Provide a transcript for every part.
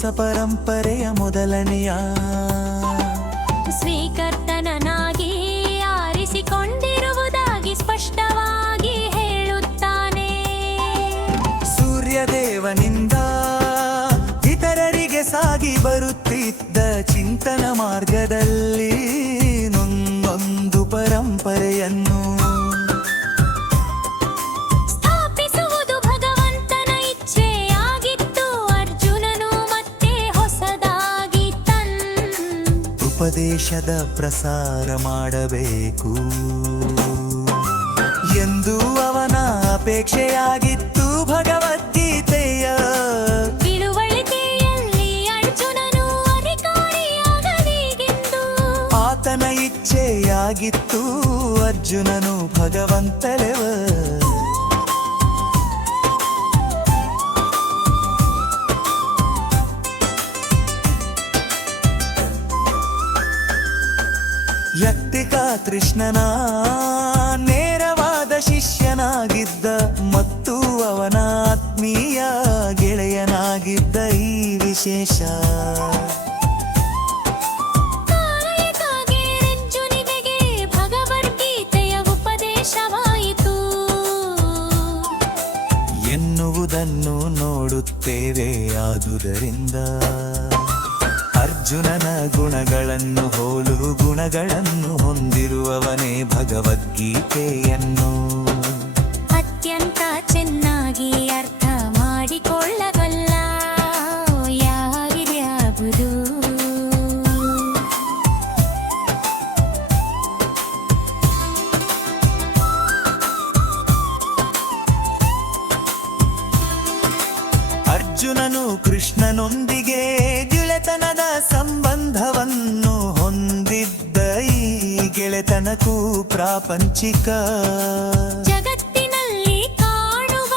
ಹೊಸ ಪರಂಪರೆಯ ಮೊದಲನೆಯ ಸ್ವೀಕರ್ತನನಾಗಿ ಆರಿಸಿಕೊಂಡಿರುವುದಾಗಿ ಸ್ಪಷ್ಟವಾಗಿ ಹೇಳುತ್ತಾನೆ. ಸೂರ್ಯದೇವನಿಂದ ಇತರರಿಗೆ ಸಾಗಿ ಬರುತ್ತಿದ್ದ ಚಿಂತನ ಮಾರ್ಗದಲ್ಲಿ ನೊಂದೊಂದು ಪರಂಪರೆಯನ್ನು ಸ್ಥಾಪಿಸುವುದು ಭಗವಂತನ ಇಚ್ಛೆಯಾಗಿತ್ತು. ಅರ್ಜುನನು ಮತ್ತೆ ಹೊಸದಾಗಿ ಉಪದೇಶದ ಪ್ರಸಾರ ಮಾಡಬೇಕು ಎಂದು ಅವನ ಅಪೇಕ್ಷೆಯಾಗಿತ್ತು. ಭಗವದ್ಗೀತೆಯ ತಿಳುವಳಿಕೆಯಲ್ಲಿ ಅರ್ಜುನನು ಅಧಿಕಾರಿಯಾಗಬೇಕೆಂದು ಆತನ ಇಚ್ಛೆಯಾಗಿತ್ತು. ಅರ್ಜುನನು ಭಗವಂತಲೆವ ವ್ಯಕ್ತಿಕ ಕೃಷ್ಣನ ನೇರವಾದ ಶಿಷ್ಯನಾಗಿದ್ದ ಮತ್ತು ಅವನ ಆತ್ಮೀಯ ಗೆಳೆಯನಾಗಿದ್ದ ಈ ವಿಶೇಷ ಅರ್ಜುನಿಗೆ ಭಗವದ್ಗೀತೆಯ ಉಪದೇಶವಾಯಿತು ಎನ್ನುವುದನ್ನು ನೋಡುತ್ತೇವೆ. ಆದುದರಿಂದ ಅರ್ಜುನನ ಗುಣಗಳನ್ನು ಹೋಲು ಗುಣಗಳನ್ನು ಹೊಂದಿರುವವನೇ ಭಗವದ್ಗೀತೆಯನ್ನು ಅತ್ಯಂತ ಚೆನ್ನಾಗಿ ಅರ್ಥ ಮಾಡಿಕೊಳ್ಳಬಲ್ಲ ಯಾವುದು. ಅರ್ಜುನನು ಕೃಷ್ಣನೊಂದಿಗೆ ಗೆಳೆತನದ ಸಂಬಂಧವನ್ನು ಹೊಂದಿದ್ದ. ಈ ಗೆಳೆತನಕ್ಕೂ ಪ್ರಾಪಂಚಿಕ ಜಗತ್ತಿನಲ್ಲಿ ಕಾಣುವ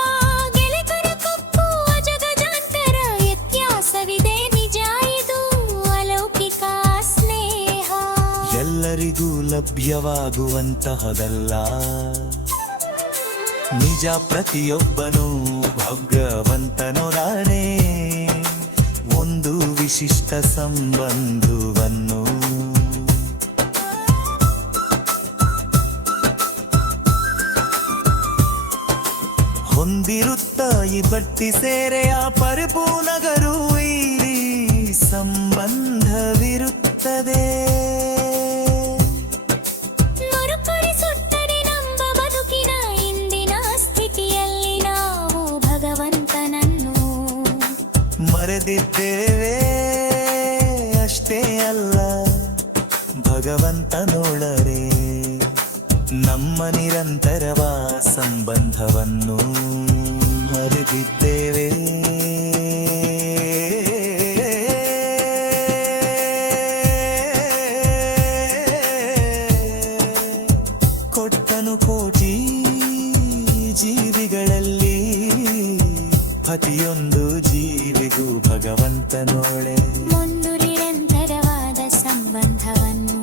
ಗೆಳೆತನಕ್ಕೂ ಅಜಗಜಾಂತರ ವ್ಯತ್ಯಾಸವಿದೆ. ನಿಜ ಇದು ಅಲೌಕಿಕ ಸ್ನೇಹ ಎಲ್ಲರಿಗೂ ಲಭ್ಯವಾಗುವಂತಹದಲ್ಲ. ನಿಜ ಪ್ರತಿಯೊಬ್ಬನೂ ಭಗವಂತನೊಡನೆ ಒಂದು ವಿಶಿಷ್ಟ ಸಂಬಂಧವನ್ನು ಹೊಂದಿರುತ್ತ ಈ ಬಟ್ಟಿ ಸೇರೆಯ ಪರಿಪೂರ್ಣಗರು ಈ ಸಂಬಂಧವಿರುತ್ತದೆ. ಮರುಕರಿಸುತ್ತದೆ ನಮ್ಮ ಬದುಕಿನ ಇಂದಿನ ಸ್ಥಿತಿಯಲ್ಲಿ ನಾವು ಭಗವಂತನನ್ನು ಮರೆದಿದ್ದೇವೆ. ಅಷ್ಟೇ ಅಲ್ಲ, ಭಗವಂತನೊಳರೆ ನಮ್ಮ ನಿರಂತರವ ಸಂಬಂಧವನ್ನು ಮರೆದಿದ್ದೇವೆ. ಕೊಟ್ಟನು ಕೋಟಿ ಜೀವಿಗಳಲ್ಲಿ ಪ್ರತಿಯೊಂದು ಜೀವಿಗೂ ಭಗವಂತನೊಳೆ ಒಂದು ನಿರಂತರವಾದ ಸಂಬಂಧವನ್ನು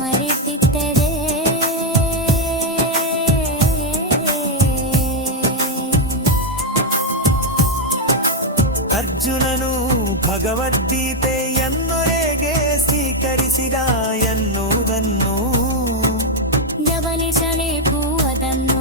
ಮರೆತಿದ್ದರೆ ಅರ್ಜುನನು ಭಗವದ್ಗೀತೆಯನ್ನೊರೆಗೆ ಸ್ವೀಕರಿಸಿದ ಎನ್ನುವುದನ್ನು ಗಮನಿಸಲೇಕು ಅದನ್ನು